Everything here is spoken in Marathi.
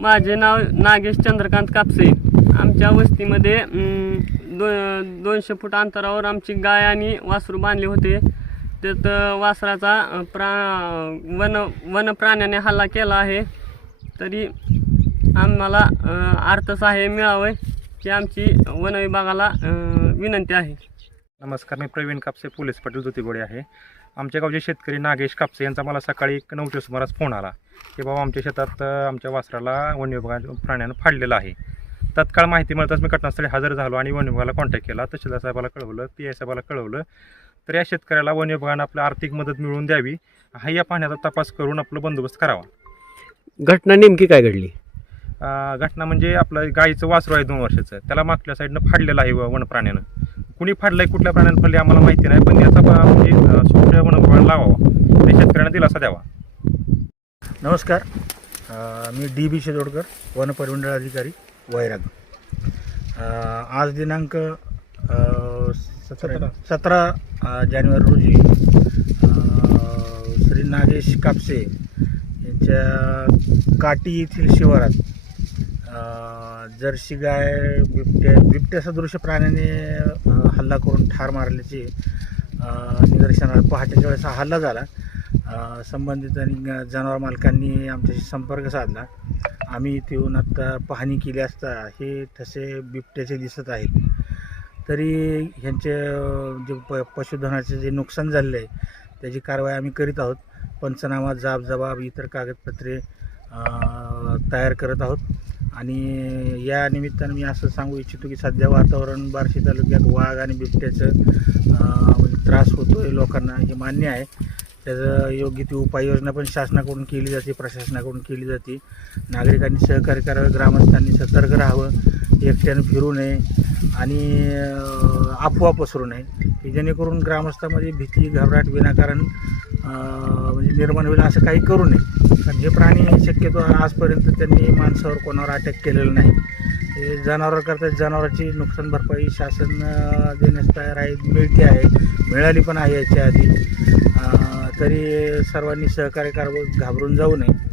माझे नाव नागेश चंद्रकांत कापसे. आमच्या वस्तीमध्ये दो दोनशे फूट अंतरावर आमची गाय आणि वासरू बांधले होते. त्यात वासराचा प्रा वन वन प्राण्याने हल्ला केला आहे. तरी आम्हाला अर्थसहाय्य मिळावे ही आमची वन विभागाला विनंती आहे. नमस्कार मी प्रवीण कापसे पोलीस पाटील जोतीगोडे आहे. आमच्या गावचे शेतकरी नागेश कापसे यांचा मला सकाळी एक नऊच्या सुमारास फोन आला. की बाबा आमच्या शेतात आमच्या वासराला वन विभागा प्राण्यानं फाडलेलं आहे. तत्काळ माहिती मिळताच मी घटनास्थळी हजर झालो आणि वन विभागाला कॉन्टॅक्ट केला. तहसीलदार साहेबाला कळवलं पी आय साहेबाला कळवलं. तर या शेतकऱ्याला वन विभागानं आपलं आर्थिक मदत मिळवून द्यावी हा या पाण्याचा तपास करून आपलं बंदोबस्त करावा. घटना नेमकी काय घडली? घटना म्हणजे आपलं गाईचं वासरू आहे दोन वर्षाचं. त्याला मागल्या साईडनं फाडलेलं आहे व- वन प्राण्यानं. कुणी फाडलंय कुठल्या प्राण्यानं फाडले आम्हाला माहिती नाही पण याचा म्हणजे अ, सूत्र वन विभागाला लावावा. ते शेतकऱ्यांना दिलासा द्यावा. नमस्कार. मी डी बी शिरोडकर वनपरिमंडळ अधिकारी वैराग. आज दिनांक सतरा सतरा जानेवारी रोजी श्री नागेश कापसे यांच्या काटी येथील शिवारात जर्सी गाय बिबट्या बिबट्यासदृश्य प्राण्याने हल्ला करून ठार मारल्याचे निदर्शनाला पहाटेच्या वेळेस हा हल्ला झाला. संबंधित आणि जनावर मालकांनी आमच्याशी संपर्क साधला. आम्ही इथे येऊन आत्ता पाहणी केली असता हे ठसे बिबट्याचे दिसत आहेत. तरी ह्यांचे जे प पशुधनाचे जे नुकसान झालेलं आहे त्याची कारवाई आम्ही करीत आहोत. पंचनामा जाब जबाब इतर कागदपत्रे तयार करत आहोत. आणि या निमित्तानं मी असं सांगू इच्छितो की सध्या वातावरण बार्शी तालुक्यात वाघ आणि बिबट्याचं म्हणजे त्रास होतो आहे लोकांना हे मान्य आहे. त्याचं योग्य ती उपाययोजना पण शासनाकडून केली जाते प्रशासनाकडून केली जाते. नागरिकांनी सहकार्य करावं ग्रामस्थांनी सतर्क राहावं एकट्यानं फिरू नये आणि अफवा पसरू नये. की जेणेकरून ग्रामस्थामध्ये भीती घबराट विनाकारण म्हणजे निर्माण होईल असं काही करू नये. कारण हे प्राणी शक्यतो आजपर्यंत त्यांनी माणसावर कोणावर अटॅक केलेलं नाही. हे जनावर जनावरांची नुकसान भरपाई शासन देण्यास तयार आहे मिळते आहे मिळाली पण आहे याच्या आधी. तरी सर्वांनी सहकार्य करावं घाबरून जाऊ नये.